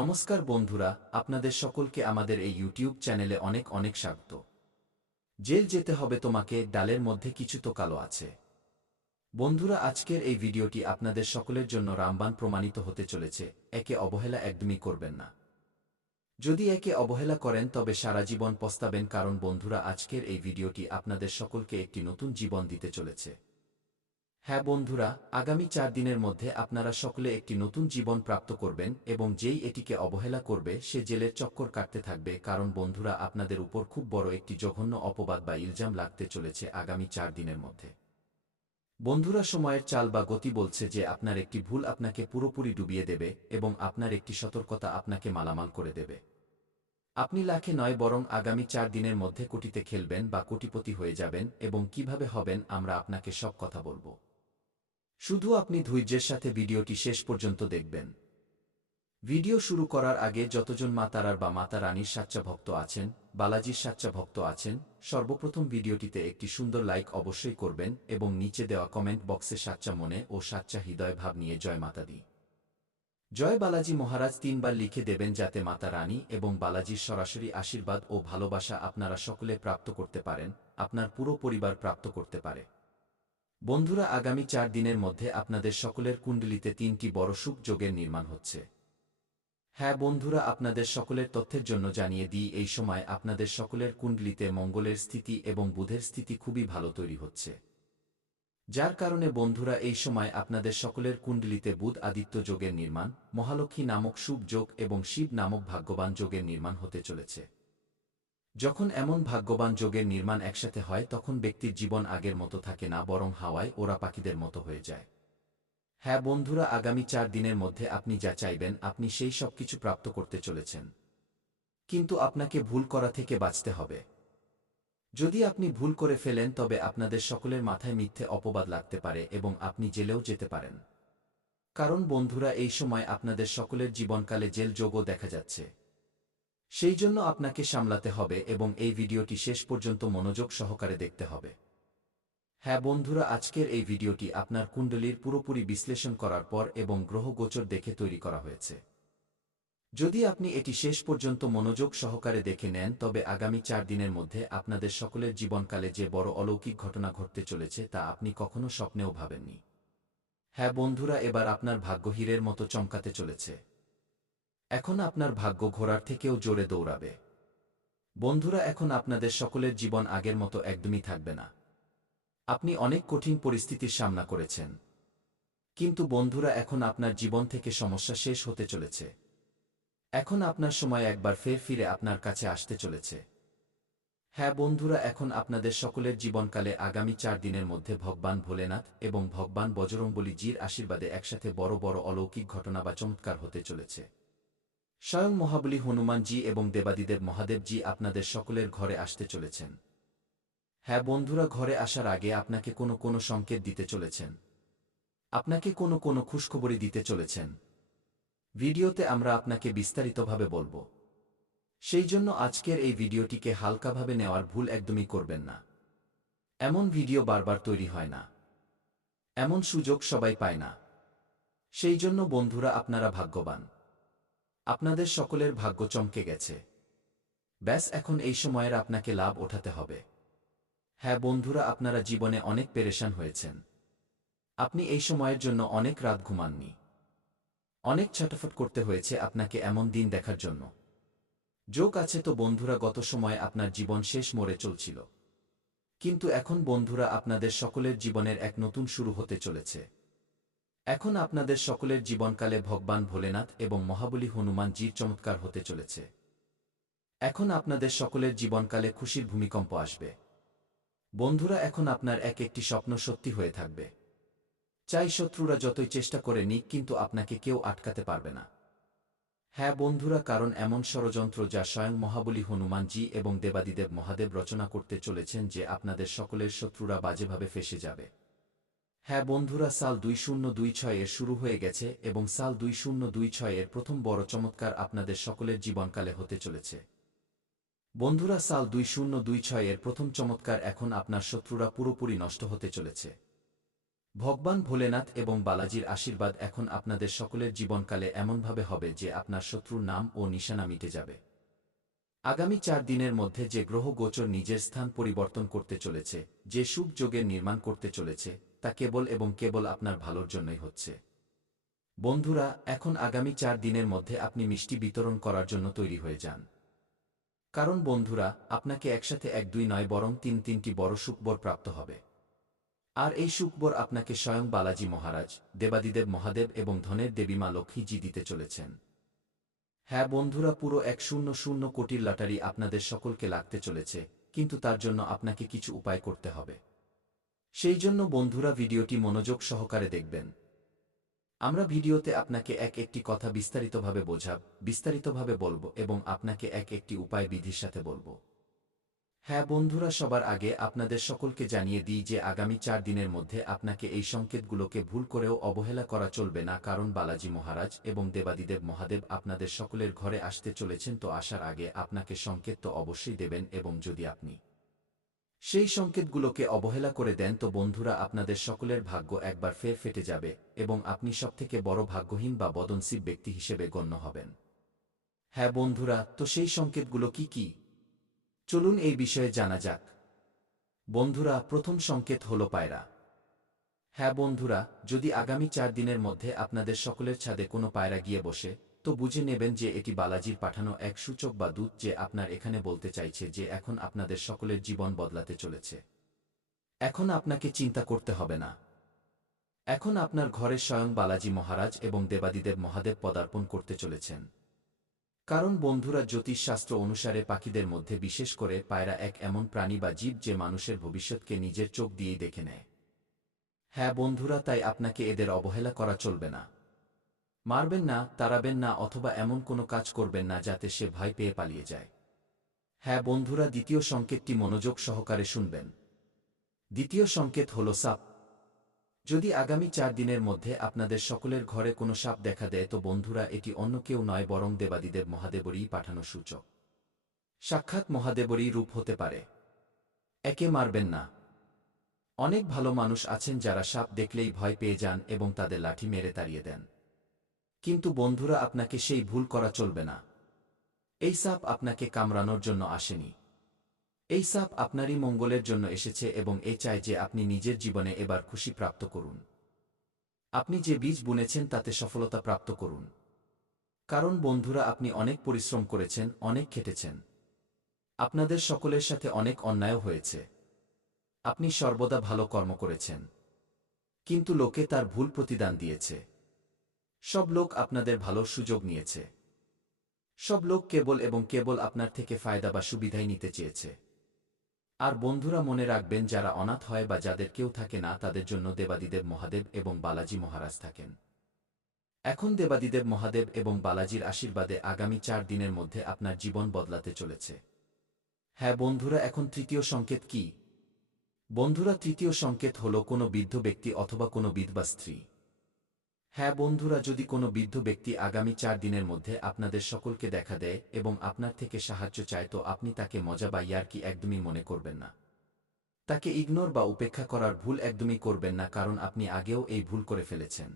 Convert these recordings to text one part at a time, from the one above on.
নমস্কার বন্ধুরা, আপনাদের সকলকে আমাদের এই ইউটিউব চ্যানেলে অনেক অনেক স্বাগত। জেল যেতে হবে তোমাকে, ডালের মধ্যে কিছু তো কালো আছে। বন্ধুরা, আজকের এই ভিডিওটি আপনাদের সকলের জন্য রামবাণ প্রমাণিত হতে চলেছে। একে অবহেলা একদমই করবেন না। যদি একে অবহেলা করেন তবে সারা জীবন পস্তাবেন, কারণ বন্ধুরা, আজকের এই ভিডিওটি আপনাদের সকলকে একটি নতুন জীবন দিতে চলেছে। হ্যাঁ বন্ধুরা, আগামী 4 দিনের মধ্যে আপনারা সকলে একটি নতুন জীবন প্রাপ্ত করবেন এবং যেই এটিকে অবহেলা করবে সে জেলের চক্কর কাটতে থাকবে, কারণ বন্ধুরা, আপনাদের উপর খুব বড় একটি জঘন্য অপবাদ বা ইলজাম লাগতে চলেছে আগামী 4 দিনের মধ্যে। বন্ধুরা, সময়ের চাল বা গতি বলছে যে আপনার একটি ভুল আপনাকে পুরোপুরি ডুবিয়ে দেবে এবং আপনার একটি সতর্কতা আপনাকে মালামাল করে দেবে। আপনি লাখে নয় বরং আগামী 4 দিনের মধ্যে কোটিতে খেলবেন বা কোটিপতি হয়ে যাবেন, এবং কিভাবে হবেন আমরা আপনাকে সব কথা বলবো। শুধু আপনি ধৈর্যের সাথে ভিডিওটি শেষ পর্যন্ত দেখবেন। ভিডিও শুরু করার আগে যতজন মা তারার বা মাতা রানীর সাচ্চা ভক্ত আছেন, বালাজির সাচ্চা ভক্ত আছেন, সর্বপ্রথম ভিডিওটিতে একটি সুন্দর লাইক অবশ্যই করবেন এবং নিচে দেওয়া কমেন্ট বক্সে সাচ্চা মনে ও সাচ্চা হৃদয় ভাব নিয়ে জয় মাতা দি, জয় বালাজি মহারাজ 3 বার লিখে দেবেন, যাতে মাতা রানী এবং বালাজির সরাসরি আশীর্বাদ ও ভালোবাসা আপনারা সকলে প্রাপ্ত করতে পারেন, আপনার পুরো পরিবার প্রাপ্ত করতে পারে। বন্ধুরা, আগামী 4 দিনের মধ্যে আপনাদের সকলের কুণ্ডলিতে 3টি বড় শুভ যোগের নির্মাণ হচ্ছে। হ্যাঁ বন্ধুরা, আপনাদের সকলের তথ্যের জন্য জানিয়ে দিই, এই সময় আপনাদের সকলের কুণ্ডলিতে মঙ্গলের স্থিতি এবং বুধের স্থিতি খুবই ভালো তৈরি হচ্ছে। যার কারণে বন্ধুরা, এই সময় আপনাদের সকলের কুণ্ডলিতে বুধ আদিত্য যোগের নির্মাণ, মহালক্ষ্মী নামক শুভ যোগ এবং শিব নামক ভাগ্যবান যোগের নির্মাণ হতে চলেছে। যখন এমন ভাগ্যবান যোগের নির্মাণ একসাথে হয় তখন ব্যক্তির জীবন আগের মতো থাকে না, বরং হাওয়ায় ওরা পাখিদের মতো হয়ে যায়। হ্যাঁ বন্ধুরা, আগামী 4 দিনের মধ্যে আপনি যা চাইবেন আপনি সেই সব কিছু প্রাপ্ত করতে চলেছেন। কিন্তু আপনাকে ভুল করা থেকে বাঁচতে হবে। যদি আপনি ভুল করে ফেলেন তবে আপনাদের সকলের মাথায় মিথ্যে অপবাদ লাগতে পারে এবং আপনি জেলেও যেতে পারেন। কারণ বন্ধুরা, এই সময় আপনাদের সকলের জীবনকালে জেল যোগও দেখা যাচ্ছে। সেই জন্য আপনাকে সামলাতে হবে এবং এই ভিডিওটি শেষ পর্যন্ত মনোযোগ সহকারে দেখতে হবে। হ্যাঁ বন্ধুরা, আজকের এই ভিডিওটি আপনার কুণ্ডলীর পুরোপুরি বিশ্লেষণ করার পর এবং গ্রহ গোচর দেখে তৈরি করা হয়েছে। যদি আপনি এটি শেষ পর্যন্ত মনোযোগ সহকারে দেখে নেন তবে আগামী 4 দিনের মধ্যে আপনাদের সকলের জীবনকালে যে বড় অলৌকিক ঘটনা ঘটতে চলেছে তা আপনি কখনো স্বপ্নেও ভাবেননি। হ্যাঁ বন্ধুরা, এবার আপনার ভাগ্য হীরের মতো চমকাতে চলেছে। এখন আপনার ভাগ্য ঘোড়ার থেকেও জোরে দৌড়াবে। বন্ধুরা, এখন আপনাদের সকলের জীবন আগের মতো একদমই থাকবে না। আপনি অনেক কঠিন পরিস্থিতির সামনা করেছেন, কিন্তু বন্ধুরা, এখন আপনার জীবন থেকে সমস্যা শেষ হতে চলেছে। এখন আপনার সময় একবার ফের ফিরে আপনার কাছে আসতে চলেছে। হ্যাঁ বন্ধুরা, এখন আপনাদের সকলের জীবনকালে আগামী 4 দিনের মধ্যে ভগবান ভোলেনাথ এবং ভগবান বজরংবলীজির আশীর্বাদে একসাথে বড় বড় অলৌকিক ঘটনা বা চমৎকার হতে চলেছে। স্বয়ং মহাবলী হনুমানজি এবং দেবাদিদেব মহাদেবজি আপনাদের সকলের ঘরে আসতে চলেছেন। হ্যাঁ বন্ধুরা, ঘরে আসার আগে আপনাকে কোনো কোনো সংকেত দিতে চলেছেন, আপনাকে কোনো কোনো খুশখবরি দিতে চলেছেন। ভিডিওতে আমরা আপনাকে বিস্তারিতভাবে বলবো। সেই জন্য আজকের এই ভিডিওটিকে হালকাভাবে নেওয়ার ভুল একদমই করবেন না। এমন ভিডিও বারবার তৈরি হয় না, এমন সুযোগ সবাই পায় না। সেই জন্য বন্ধুরা, আপনারা ভাগ্যবান। আপনাদের সকলের ভাগ্য চমকে গেছে। ব্যাস, এখন এই সময়ের আপনাকে লাভ ওঠাতে হবে। হ্যাঁ বন্ধুরা, আপনারা জীবনে অনেক পেরেশান হয়েছেন। আপনি এই সময়ের জন্য অনেক রাত ঘুমাননি, অনেক ছটফট করতে হয়েছে আপনাকে এমন দিন দেখার জন্য। যোগ আছে তো বন্ধুরা, গত সময়ে আপনার জীবন শেষ মোড়ে চলছিল, কিন্তু এখন বন্ধুরা আপনাদের সকলের জীবনের এক নতুন শুরু হতে চলেছে। এখন আপনাদের সকলের জীবনকালে ভগবান ভোলেনাথ এবং মহাবলী হনুমানজির চমৎকার হতে চলেছে। এখন আপনাদের সকলের জীবনকালে খুশির ভূমিকম্প আসবে। বন্ধুরা, এখন আপনার এক একটি স্বপ্ন সত্যি হয়ে থাকবে। চাই শত্রুরা যতই চেষ্টা করে নিক, কিন্তু আপনাকে কেউ আটকাতে পারবে না। হ্যাঁ বন্ধুরা, কারণ এমন ষড়যন্ত্র যা স্বয়ং মহাবলী হনুমানজি এবং দেবাদিদেব মহাদেব রচনা করতে চলেছেন যে আপনাদের সকলের শত্রুরা বাজেভাবে ফেঁসে যাবে। হ্যাঁ বন্ধুরা, সাল 2026 এর শুরু হয়ে গেছে এবং সাল 2026 এর প্রথম বড় চমৎকার আপনাদের সকলের জীবনকালে হতে চলেছে। বন্ধুরা, সাল 2026 এর প্রথম চমৎকার, এখন আপনার শত্রুরা পুরোপুরি নষ্ট হতে চলেছে। ভগবান ভোলেনাথ এবং বালাজির আশীর্বাদ এখন আপনাদের সকলের জীবনকালে এমনভাবে হবে যে আপনার শত্রুর নাম ও নিশানা মিটে যাবে। আগামী 4 দিনের মধ্যে যে গ্রহ গোচর নিজের স্থান পরিবর্তন করতে চলেছে, যে শুভ যোগের নির্মাণ করতে চলেছে, তা কেবল এবং কেবল আপনার ভালোর জন্যই হচ্ছে। বন্ধুরা, এখন আগামী 4 দিনের মধ্যে আপনি মিষ্টি বিতরণ করার জন্য তৈরি হয়ে যান। কারণ বন্ধুরা, আপনাকে একসাথে 1-2 নয় বরং 3-3টি বড় সুখবর প্রাপ্ত হবে। আর এই সুখবর আপনাকে স্বয়ং বালাজি মহারাজ, দেবাদিদেব মহাদেব এবং ধনের দেবী মা লক্ষ্মীজি দিতে চলেছেন। হ্যাঁ বন্ধুরা, পুরো 100 কোটির লটারি আপনাদের সকলকে লাগতে চলেছে, কিন্তু তার জন্য আপনাকে কিছু উপায় করতে হবে। সেই জন্য বন্ধুরা ভিডিওটি মনোযোগ সহকারে দেখবেন। আমরা ভিডিওতে আপনাকে একটি কথা বিস্তারিতভাবে বলবো এবং আপনাকে একটি উপায় বিধির সাথে বলবো। হ্যাঁ বন্ধুরা, সবার আগে আপনাদের সকলকে জানিয়ে দিই যে আগামী 4 দিনের মধ্যে আপনাকে এই সংকেতগুলোকে ভুল করেও অবহেলা করা চলবে না, কারণ বালাজি মহারাজ এবং দেবাদিদেব মহাদেব আপনাদের সকলের ঘরে আসতে চলেছেন। তো আসার আগে আপনাকে সংকেত তো অবশ্যই দেবেন, এবং যদি আপনি সেই সংকেতগুলোকে অবহেলা করে দেন তো বন্ধুরা আপনাদের সকলের ভাগ্য একবার ফের ফেটে যাবে এবং আপনি সবথেকে বড় ভাগ্যহীন বা বদনসিব ব্যক্তি হিসেবে গণ্য হবেন। হ্যাঁ বন্ধুরা, তো সেই সংকেতগুলো কি কি? চলুন এই বিষয়ে জানা যাক। বন্ধুরা, প্রথম সংকেত হলো পায়রা। হ্যাঁ বন্ধুরা, যদি আগামী 4 দিনের মধ্যে আপনাদের সকলের ছাদে কোনো পায়রা গিয়ে বসে, তো বুঝে নেবেন যে এটি বালাজির পাঠানো এক সূচক বা দূত, যে আপনার এখানে বলতে চাইছে যে এখন আপনাদের সকলের জীবন বদলাতে চলেছে। এখন আপনাকে চিন্তা করতে হবে না। এখন আপনার ঘরে স্বয়ং বালাজি মহারাজ এবং দেবাদিদেব মহাদেব পদার্পণ করতে চলেছেন। কারণ বন্ধুরা, জ্যোতিষশাস্ত্র অনুসারে পাখিদের মধ্যে বিশেষ করে পায়রা এক এমন প্রাণী বা জীব যে মানুষের ভবিষ্যৎকে নিজের চোখ দিয়েই দেখে নেয়। হ্যাঁ বন্ধুরা, তাই আপনাকে এদের অবহেলা করা চলবে না। মারবেন না, তাড়াবেন না, অথবা এমন কোনো কাজ করবেন না যাতে সে ভয় পেয়ে পালিয়ে যায়। হ্যাঁ বন্ধুরা, দ্বিতীয় সংকেতটি মনোযোগ সহকারে শুনবেন। দ্বিতীয় সংকেত হল সাপ। যদি আগামী 4 দিনের মধ্যে আপনাদের সকলের ঘরে কোনো সাপ দেখা দেয় তো বন্ধুরা এটি অন্য কেউ নয় বরং দেবাদিদেব মহাদেবেরই পাঠানো সূচক। সাক্ষাৎ মহাদেবেরই রূপ হতে পারে। একে মারবেন না। অনেক ভালো মানুষ আছেন যারা সাপ দেখলেই ভয় পেয়ে যান এবং তাদের লাঠি মেরে তাড়িয়ে দেন। কিন্তু বন্ধুরা, আপনাকে সেই ভুল করা চলবে না। এই সাপ আপনাকে কামড়ানোর জন্য আসেনি। এই সাপ আপনারই মঙ্গলের জন্য এসেছে এবং এ চায় যে আপনি নিজের জীবনে এবার খুশি প্রাপ্ত করুন। আপনি যে বীজ বুনেছেন তাতে সফলতা প্রাপ্ত করুন। কারণ বন্ধুরা, আপনি অনেক পরিশ্রম করেছেন, অনেক খেটেছেন। আপনাদের সকলের সাথে অনেক অন্যায় হয়েছে। আপনি সর্বদা ভালো কর্ম করেছেন, কিন্তু লোকে তার ভুল প্রতিদান দিয়েছে। সব লোক আপনাদের ভালোর সুযোগ নিয়েছে। সব লোক কেবল এবং কেবল আপনার থেকে ফায়দা বা সুবিধাই নিতে চেয়েছে। আর বন্ধুরা, মনে রাখবেন, যারা অনাথ হয় বা যাদের কেউ থাকে না তাদের জন্য দেবাদিদেব মহাদেব এবং বালাজি মহারাজ থাকেন। এখন দেবাদিদেব মহাদেব এবং বালাজির আশীর্বাদে আগামী 4 দিনের মধ্যে আপনার জীবন বদলাতে চলেছে। হ্যাঁ বন্ধুরা, এখন তৃতীয় সংকেত কি? বন্ধুরা, তৃতীয় সংকেত হল কোনো বৃদ্ধ ব্যক্তি অথবা কোনো বিধবা স্ত্রী। হ্যাঁ বন্ধুরা, যদি কোনো বৃদ্ধ ব্যক্তি আগামী 4 দিনের মধ্যে আপনাদের সকলকে দেখা দেয় এবং আপনার থেকে সাহায্য চায় তো আপনি তাকে মজা বা ইয়ার্কি একদমই মনে করবেন না। তাকে ইগনোর বা উপেক্ষা করার ভুল একদমই করবেন না, কারণ আপনি আগেও এই ভুল করে ফেলেছেন।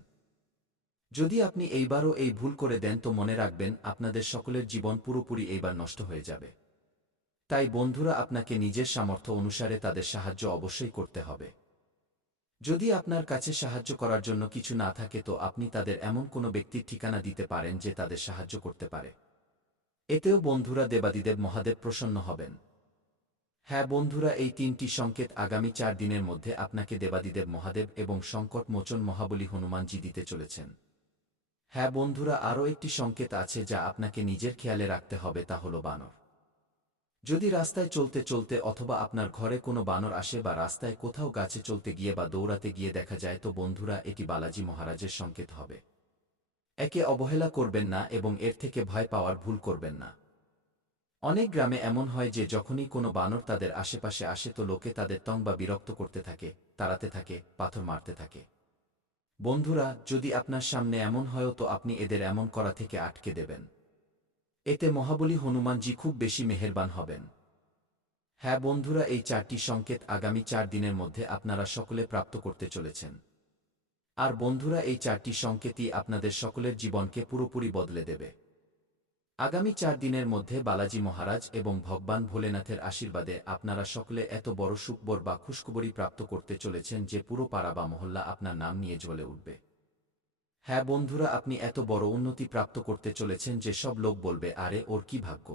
যদি আপনি এইবারও এই ভুল করে দেন তো মনে রাখবেন আপনাদের সকলের জীবন পুরোপুরি এইবার নষ্ট হয়ে যাবে। তাই বন্ধুরা, আপনাকে নিজের সামর্থ্য অনুসারে তাদের সাহায্য অবশ্যই করতে হবে। যদি আপনার কাছে সাহায্য করার জন্য কিছু না থাকে তো আপনি তাদের এমন কোনো ব্যক্তির ঠিকানা দিতে পারেন যে তাদের সাহায্য করতে পারে। এতেও বন্ধুরা দেবাদিদেব মহাদেব প্রসন্ন হবেন। হ্যাঁ বন্ধুরা, এই 3টি সংকেত আগামী 4 দিনের মধ্যে আপনাকে দেবাদিদেব মহাদেব এবং সংকট মোচন মহাবলী হনুমানজি দিতে চলেছেন। হ্যাঁ বন্ধুরা, আরও একটি সংকেত আছে যা আপনাকে নিজের খেয়ালে রাখতে হবে, তা হল বানর। যদি রাস্তায় চলতে চলতে অথবা আপনার ঘরে কোনো বানর আসে বা রাস্তায় কোথাও গাছে চলতে গিয়ে বা দৌড়াতে গিয়ে দেখা যায় তো বন্ধুরা এটি বালাজি মহারাজের সংকেত হবে। একে অবহেলা করবেন না এবং এর থেকে ভয় পাওয়ার ভুল করবেন না। অনেক গ্রামে এমন হয় যে যখনই কোনো বানর তাদের আশেপাশে আসে তো লোকে তাদের তং বা বিরক্ত করতে থাকে, তাড়াতে থাকে, পাথর মারতে থাকে। বন্ধুরা, যদি আপনার সামনে এমন হয় তো আপনি এদের এমন করা থেকে আটকে দেবেন। এতে মহাবলী হনুমানজি খুব বেশি মেহেরবান হবেন। হ্যাঁ বন্ধুরা, এই 4টি সংকেত আগামী 4 দিনের মধ্যে আপনারা সকলে প্রাপ্ত করতে চলেছেন। আর বন্ধুরা, এই 4টি সংকেতই আপনাদের সকলের জীবনকে পুরোপুরি বদলে দেবে। আগামী 4 দিনের মধ্যে বালাজি মহারাজ এবং ভগবান ভোলেনাথের আশীর্বাদে আপনারা সকলে এত বড় সুখবর বা খুশখবরি প্রাপ্ত করতে চলেছেন যে পুরো পাড়া বা মহল্লা আপনার নাম নিয়ে জ্বলে উঠবে। হ্যাঁ বন্ধুরা, আপনি এত বড় উন্নতি প্রাপ্ত করতে চলেছেন যে সব লোক বলবে, আরে ওর কি ভাগ্য।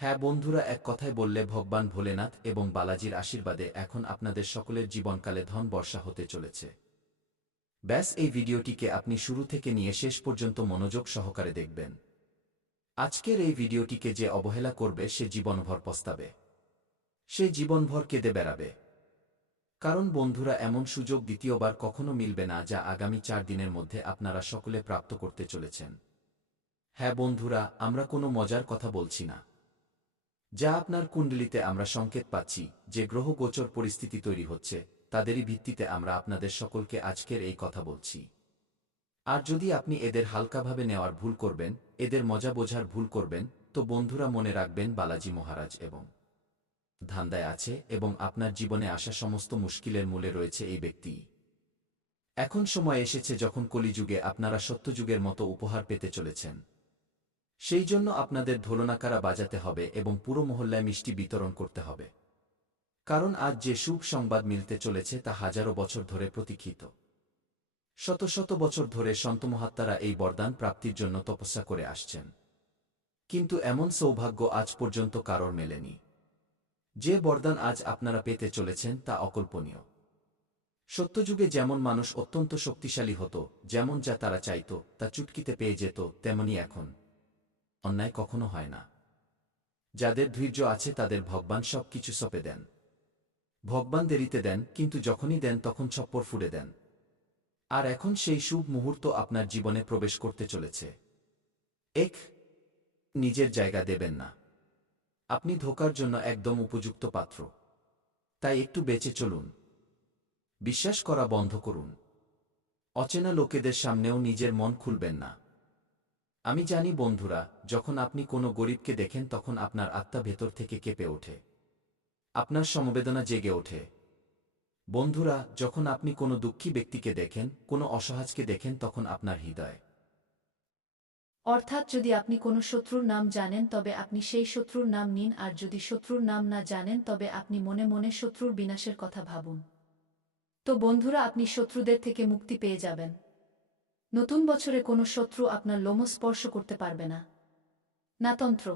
হ্যাঁ বন্ধুরা, এক কথায় বললে ভগবান ভোলেনাথ এবং বালাজির আশীর্বাদে এখন আপনাদের সকলের জীবনকালে ধন বর্ষা হতে চলেছে। ব্যাস, এই ভিডিওটিকে আপনি শুরু থেকে নিয়ে শেষ পর্যন্ত মনোযোগ সহকারে দেখবেন। আজকের এই ভিডিওটিকে যে অবহেলা করবে সে জীবনভর পস্তাবে, সে জীবনভর কেঁদে বেড়াবে। কারণ বন্ধুরা, এমন সুযোগ দ্বিতীয়বার কখনো মিলবে না যা আগামী 4 দিনের মধ্যে আপনারা সকলে প্রাপ্ত করতে চলেছেন। হ্যাঁ বন্ধুরা, আমরা কোনো মজার কথা বলছি না। যা আপনার কুণ্ডলিতে আমরা সংকেত পাচ্ছি, যে গ্রহ গোচর পরিস্থিতি তৈরি হচ্ছে, তাদেরই ভিত্তিতে আমরা আপনাদের সকলকে আজকের এই কথা বলছি। আর যদি আপনি এদের হালকাভাবে নেওয়ার ভুল করবেন, এদের মজা বোঝার ভুল করবেন, তো বন্ধুরা মনে রাখবেন বালাজি মহারাজ এবং ধান্দায় আছে এবং আপনার জীবনে আসা সমস্ত মুশকিলের মূলে রয়েছে এই ব্যক্তি। এখন সময় এসেছে যখন কলিযুগে আপনারা সত্যযুগের মতো উপহার পেতে চলেছেন। সেই জন্য আপনাদের ঢোলনাকারা বাজাতে হবে এবং পুরো মহল্লায় মিষ্টি বিতরণ করতে হবে। কারণ আজ যে শুভ সংবাদ মিলতে চলেছে তা হাজারো বছর ধরে প্রতীক্ষিত। শত শত বছর ধরে সন্তমহাত্মারা এই বরদান প্রাপ্তির জন্য তপস্যা করে আসছেন, কিন্তু এমন সৌভাগ্য আজ পর্যন্ত কারোর মেলেনি। যে বরদান আজ আপনারা পেতে চলেছেন তা অকল্পনীয়। সত্যযুগে যেমন মানুষ অত্যন্ত শক্তিশালী হতো, যেমন যা তারা চাইত তা চুটকিতে পেয়ে যেত, তেমনি এখন অন্যায় কখনো হয় না। যাদের ধৈর্য আছে তাদের ভগবান সব কিছু সঁপে দেন। ভগবান দেরিতে দেন, কিন্তু যখনই দেন তখন ছপ্পর ফুঁড়ে দেন। আর এখন সেই শুভ মুহূর্ত আপনার জীবনে প্রবেশ করতে চলেছে। নিজের জায়গা দেবেন না। আপনি ধোঁকার জন্য একদম উপযুক্ত পাত্র। তাই একটু বেঁচে চলুন। বিশ্বাস করা বন্ধ করুন। অচেনা লোকেদের সামনেও নিজের মন খুলবেন না। আমি জানি বন্ধুরা, যখন আপনি কোনো গরিবকে দেখেন তখন আপনার আত্মা ভেতর থেকে কেঁপে ওঠে, আপনার সমবেদনা জেগে ওঠে। বন্ধুরা, যখন আপনি কোনো দুঃখী ব্যক্তিকে দেখেন, কোনো অসহায়কে দেখেন, তখন আপনার হৃদয়, অর্থাৎ যদি আপনি কোনো শত্রুর নাম জানেন তবে আপনি সেই শত্রুর নাম নিন, আর যদি শত্রুর নাম না জানেন তবে আপনি মনে মনে শত্রুর বিনাশের কথা ভাবুন। তো বন্ধুরা, আপনি শত্রুদের থেকে মুক্তি পেয়ে যাবেন। নতুন বছরে কোনো শত্রু আপনার লোম স্পর্শ করতে পারবে না। না তন্ত্র,